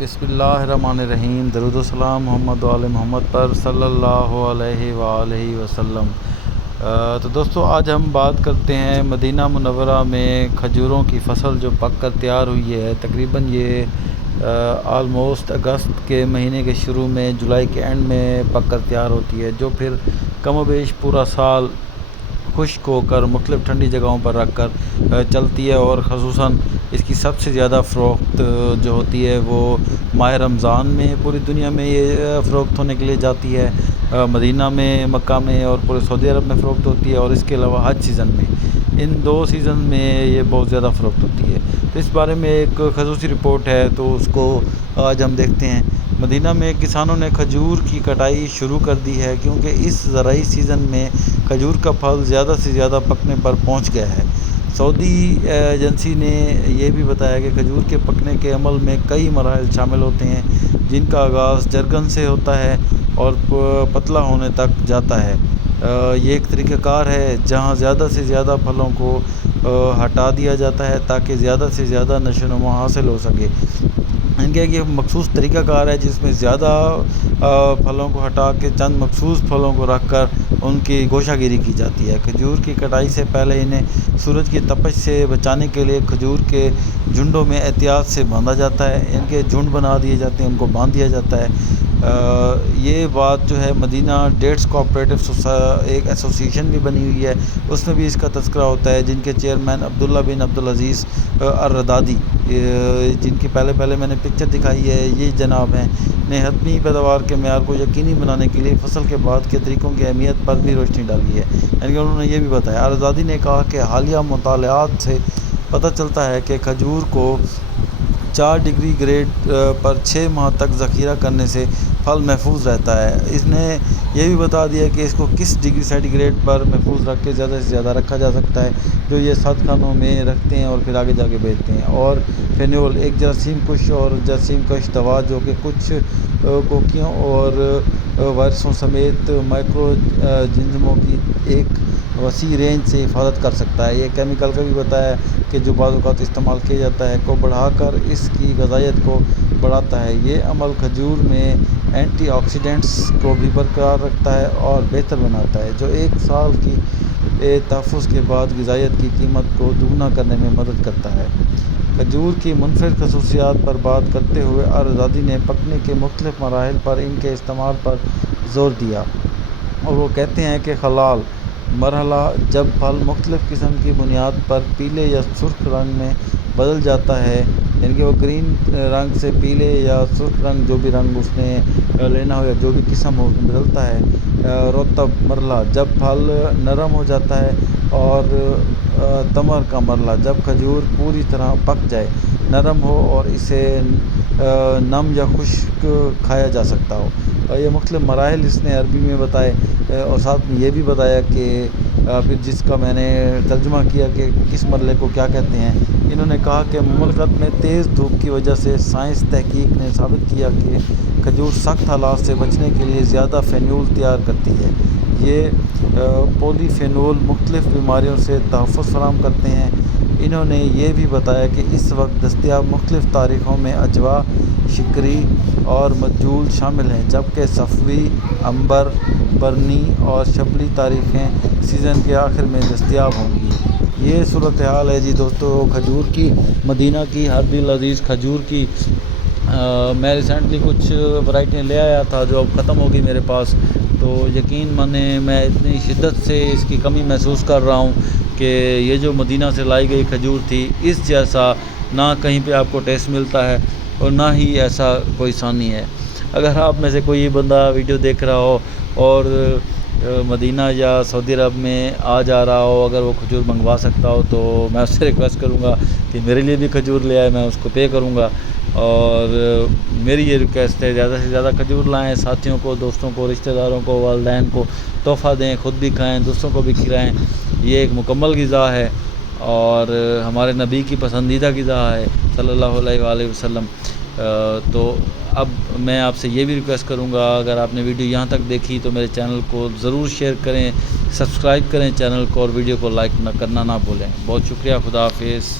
بسم اللہ الرحمن الرحیم۔ درود و سلام محمد و آل محمد پر صلی اللہ علیہ وآلہ وسلم۔ تو دوستو، آج ہم بات کرتے ہیں مدینہ منورہ میں کھجوروں کی فصل جو پک کر تیار ہوئی ہے۔ تقریباً یہ آلموسٹ اگست کے مہینے کے شروع میں، جولائی کے اینڈ میں پک کر تیار ہوتی ہے، جو پھر کم و بیش پورا سال خشک ہو کر مختلف ٹھنڈی جگہوں پر رکھ کر چلتی ہے، اور خصوصاً اس کی سب سے زیادہ فروخت جو ہوتی ہے وہ ماہ رمضان میں پوری دنیا میں یہ فروخت ہونے کے لیے جاتی ہے۔ مدینہ میں، مکہ میں اور پورے سعودی عرب میں فروخت ہوتی ہے، اور اس کے علاوہ حج سیزن میں، ان دو سیزن میں یہ بہت زیادہ فروخت ہوتی ہے۔ تو اس بارے میں ایک خصوصی رپورٹ ہے، تو اس کو آج ہم دیکھتے ہیں۔ مدینہ میں کسانوں نے کھجور کی کٹائی شروع کر دی ہے، کیونکہ اس زرعی سیزن میں کھجور کا پھل زیادہ سے زیادہ پکنے پر پہنچ گیا ہے۔ سعودی ایجنسی نے یہ بھی بتایا کہ کھجور کے پکنے کے عمل میں کئی مراحل شامل ہوتے ہیں، جن کا آغاز جرگن سے ہوتا ہے اور پتلا ہونے تک جاتا ہے۔ یہ ایک طریقہ کار ہے جہاں زیادہ سے زیادہ پھلوں کو ہٹا دیا جاتا ہے تاکہ زیادہ سے زیادہ نشو و نما حاصل ہو سکے۔ ان کا یہ مخصوص طریقہ کار ہے جس میں زیادہ پھلوں کو ہٹا کے چند مخصوص پھلوں کو رکھ کر ان کی گوشہ گیری کی جاتی ہے۔ کھجور کی کٹائی سے پہلے انہیں سورج کی تپش سے بچانے کے لیے کھجور کے جھنڈوں میں احتیاط سے باندھا جاتا ہے۔ ان کے جھنڈ بنا دیے جاتے ہیں، ان کو باندھ دیا جاتا ہے۔ یہ بات جو ہے، مدینہ ڈیٹس کوآپریٹو ایک ایسوسی ایشن بھی بنی ہوئی ہے، اس میں بھی اس کا تذکرہ ہوتا ہے، جن کے چیئرمین عبداللہ بن عبدالعزیز الردادی، جن کی پہلے میں نے پکچر دکھائی ہے، یہ جناب ہیں، نے حتمی پیداوار کے معیار کو یقینی بنانے کے لیے فصل کے بعد کے طریقوں کی اہمیت پر بھی روشنی ڈالی ہے۔ یعنی کہ انہوں نے یہ بھی بتایا۔ الردادی نے کہا کہ حالیہ مطالعات سے پتہ چلتا ہے کہ کھجور کو 4 ڈگری گریڈ پر 6 ماہ تک ذخیرہ کرنے سے پھل محفوظ رہتا ہے۔ اس نے یہ بھی بتا دیا کہ اس کو کس ڈگری سینٹی گریڈ پر محفوظ رکھ کے زیادہ سے زیادہ رکھا جا سکتا ہے، جو یہ سات خانوں میں رکھتے ہیں اور پھر آگے جا کے بیچتے ہیں۔ اور فینول، ایک جراثیم کش اور جراثیم کش دوا جو کہ کچھ کوکیوں اور وائرسوں سمیت مائکرو جنزموں کی ایک وسیع رینج سے حفاظت کر سکتا ہے۔ یہ کیمیکل کا بھی بتایا کہ جو بعض اوقات استعمال کیا جاتا ہے، کو بڑھا کر اس کی غذائیت کو بڑھاتا ہے۔ یہ عمل کھجور میں اینٹی آکسیڈنٹس کو بھی برقرار رکھتا ہے اور بہتر بناتا ہے، جو 1 سال کی تحفظ کے بعد غذائیت کی قیمت کو دوگنا کرنے میں مدد کرتا ہے۔ کھجور کی منفرد خصوصیات پر بات کرتے ہوئے الردادی نے پکنے کے مختلف مراحل پر ان کے استعمال پر زور دیا، اور وہ کہتے ہیں کہ خلال مرحلہ، جب پھل مختلف قسم کی بنیاد پر پیلے یا سرخ رنگ میں بدل جاتا ہے، یعنی کہ وہ گرین رنگ سے پیلے یا سرخ رنگ، جو بھی رنگ اس نے لینا ہو یا جو بھی قسم ہو، بدلتا ہے۔ رطب مرحلہ، جب پھل نرم ہو جاتا ہے، اور تمر کا مرحلہ، جب کھجور پوری طرح پک جائے، نرم ہو اور اسے نم یا خشک کھایا جا سکتا ہو۔ یہ مختلف مراحل اس نے عربی میں بتائے، اور ساتھ میں یہ بھی بتایا کہ پھر جس کا میں نے ترجمہ کیا کہ کس مرحلے کو کیا کہتے ہیں۔ انہوں نے کہا کہ مملکت میں تیز دھوپ کی وجہ سے سائنس تحقیق نے ثابت کیا کہ کھجور سخت حالات سے بچنے کے لیے زیادہ فینول تیار کرتی ہے۔ یہ پولی فینول مختلف بیماریوں سے تحفظ فراہم کرتے ہیں۔ انہوں نے یہ بھی بتایا کہ اس وقت دستیاب مختلف تاریخوں میں عجوا، شکری اور مججول شامل ہیں، جبکہ صفوی، عنبر، برنی اور شبلی تاریخیں سیزن کے آخر میں دستیاب ہوں گی۔ یہ صورتحال ہے جی دوستو کھجور کی، مدینہ کی، ہر دل عزیز کھجور کی۔ میں ریسنٹلی کچھ ورائٹیاں لے آیا تھا جو اب ختم ہوگی میرے پاس، تو یقین مانے میں اتنی شدت سے اس کی کمی محسوس کر رہا ہوں کہ یہ جو مدینہ سے لائی گئی کھجور تھی، اس جیسا نہ کہیں پہ آپ کو ٹیسٹ ملتا ہے، اور نہ ہی ایسا کوئی ثانی ہے۔ اگر آپ میں سے کوئی بندہ ویڈیو دیکھ رہا ہو اور مدینہ یا سعودی عرب میں آ جا رہا ہو، اگر وہ کھجور منگوا سکتا ہو، تو میں اس سے ریکویسٹ کروں گا کہ میرے لیے بھی کھجور لے آئے، میں اس کو پے کروں گا۔ اور میری یہ ریکویسٹ ہے، زیادہ سے زیادہ کھجور لائیں، ساتھیوں کو، دوستوں کو، رشتہ داروں کو، والدین کو تحفہ دیں، خود بھی کھائیں، دوستوں کو بھی کھلائیں۔ یہ ایک مکمل غذا ہے اور ہمارے نبی کی پسندیدہ غذا ہے صلی اللہ علیہ وآلہ وسلم۔ تو اب میں آپ سے یہ بھی ریکویسٹ کروں گا، اگر آپ نے ویڈیو یہاں تک دیکھی تو میرے چینل کو ضرور شیئر کریں، سبسکرائب کریں چینل کو، اور ویڈیو کو لائک کرنا نہ بھولیں۔ بہت شکریہ، خدا حافظ۔